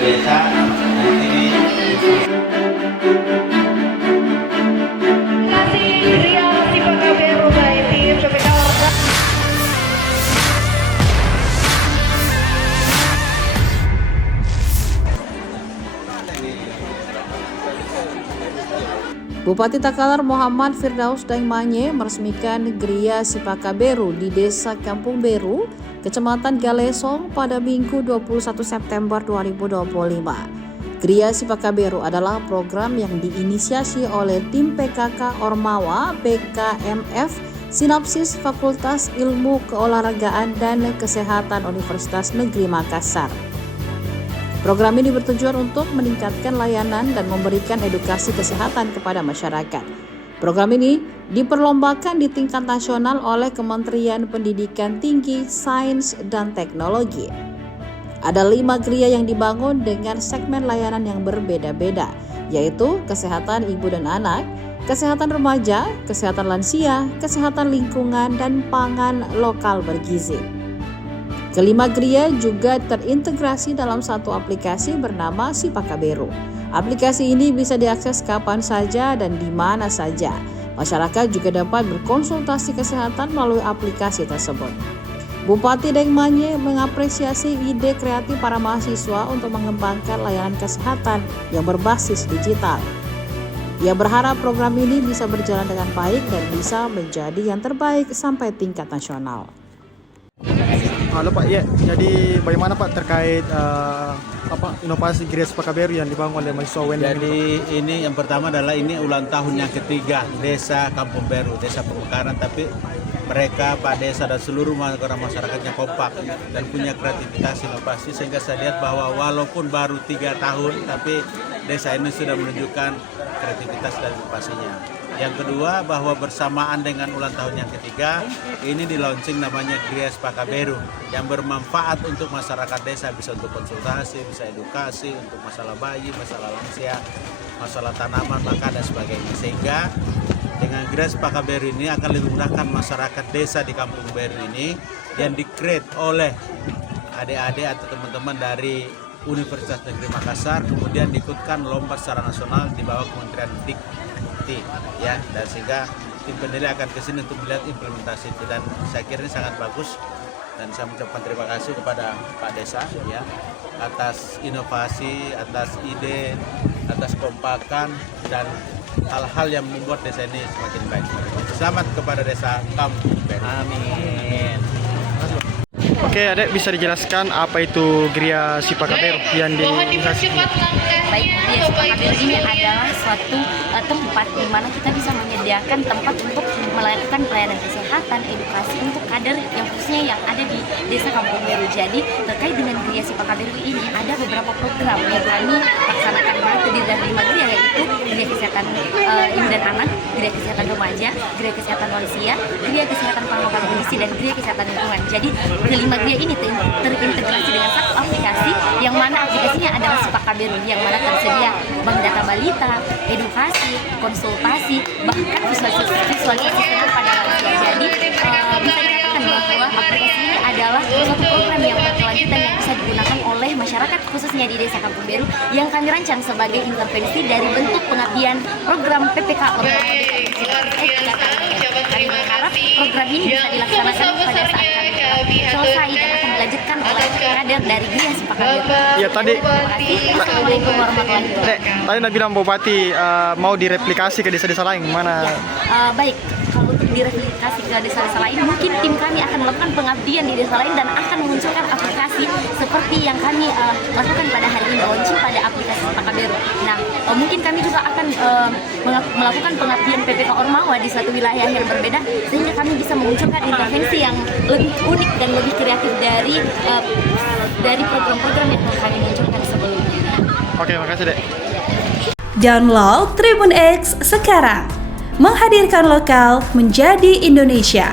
desa nanti Bupati Takalar Muhammad Firdaus Daengmanye meresmikan Gria Sipaka Beru di Desa Kampung Beru, Kecamatan Galesong pada Minggu 21 September 2025. Gria Sipaka Beru adalah program yang diinisiasi oleh tim PKK Ormawa PKMF Sinopsis Fakultas Ilmu Keolahragaan dan Kesehatan Universitas Negeri Makassar. Program ini bertujuan untuk meningkatkan layanan dan memberikan edukasi kesehatan kepada masyarakat. Program ini diperlombakan di tingkat nasional oleh Kementerian Pendidikan Tinggi, Sains, dan Teknologi. Ada 5 geria yang dibangun dengan segmen layanan yang berbeda-beda, yaitu kesehatan ibu dan anak, kesehatan remaja, kesehatan lansia, kesehatan lingkungan, dan pangan lokal bergizi. Kelima geria juga terintegrasi dalam satu aplikasi bernama Sipaka Beru. Aplikasi ini bisa diakses kapan saja dan di mana saja. Masyarakat juga dapat berkonsultasi kesehatan melalui aplikasi tersebut. Bupati Daengmanye mengapresiasi ide kreatif para mahasiswa untuk mengembangkan layanan kesehatan yang berbasis digital. Ia berharap program ini bisa berjalan dengan baik dan bisa menjadi yang terbaik sampai tingkat nasional. Halo Pak, ya. Jadi bagaimana Pak terkait inovasi Gria Sipaka Beru yang dibangun oleh mahasiswa UNM? Jadi ini yang pertama adalah ini ulang tahun yang ketiga Desa Kampung Beru, Desa Pemekaran, tapi mereka Pak Desa dan seluruh masyarakatnya kompak dan punya kreativitas inovasi sehingga saya lihat bahwa walaupun baru 3 tahun tapi desa ini sudah menunjukkan kreativitas dan inovasinya. Yang kedua, bahwa bersamaan dengan ulang tahun yang ketiga, ini di launching namanya Gria Sipaka Beru yang bermanfaat untuk masyarakat desa, bisa untuk konsultasi, bisa edukasi, untuk masalah bayi, masalah lansia, masalah tanaman, maka dan sebagainya. Sehingga dengan Gria Sipaka Beru ini akan lebih memudahkan masyarakat desa di Kampung Beru ini yang di-create oleh adik-adik atau teman-teman dari Universitas Negeri Makassar, kemudian diikutkan lomba secara nasional di bawah Kementerian Dikti, ya, dan sehingga tim penilai akan ke sini untuk melihat implementasi itu, dan saya kira ini sangat bagus dan saya mengucapkan terima kasih kepada Pak Desa, ya, atas inovasi, atas ide, atas kompakan dan hal-hal yang membuat desa ini semakin baik. Selamat kepada Desa Kampung Beru. Amin. Oke, Adek, bisa dijelaskan apa itu Gria Sipaka Beru yang diinisiasi? Baik, Gria Sipaka Beru ini adalah suatu tempat di mana kita bisa menyediakan tempat untuk melakukan pelayanan kesehatan, edukasi untuk kader yang khususnya yang ada di Desa Kampung Beru. Jadi terkait dengan Gria Sipaka Beru ini ada beberapa program yang kami laksanakan, terdiri dari 5 gria, yaitu Gria Kesehatan Ibu dan Anak, Gria Kesehatan Remaja, Gria Kesehatan Lansia, Gria Kesehatan Pangan Lokal Bergizi, dan Gria Kesehatan Lingkungan. Jadi kelima gria ini terintegrasi dengan satu aplikasi yang mana aplikasinya adalah Sipaka Beru, yang mana tersedia bank data balita, edukasi, konsultasi, bahkan visualisasi pada lansia. Jadi bisa dikatakan bahwa aplikasi ini adalah suatu program yang berkelanjutan yang bisa digunakan oleh masyarakat khususnya di Desa Kampung Beru yang kami rancang sebagai intervensi dari bentuk pengabdian program PPK Ormawa. Kami berharap program ini bisa dilaksanakan pada saat kami selesai dan akan dilanjutkan oleh kader dari Gria Sipaka Beru. Ya, tadi Assalamualaikum warahmatullahi wabarakatuh. Tadi Anda bilang Bupati mau direplikasi ke desa-desa lain, mana? Baik, kalau untuk direplikasi ke desa-desa lain, mungkin tim kami akan melakukan pengabdian di desa lain dan akan memunculkan aplikasi seperti yang kami lakukan pada hari ini, launching pada aplikasi Sipaka Beru. Nah, mungkin kami juga akan melakukan pengabdian PPK Ormawa di suatu wilayah yang berbeda, sehingga kami bisa memunculkan intervensi yang lebih unik dan lebih kreatif dari program-program yang telah kami munculkan sebelumnya. Oke, makasih Dek. Download Tribun X sekarang, menghadirkan lokal menjadi Indonesia.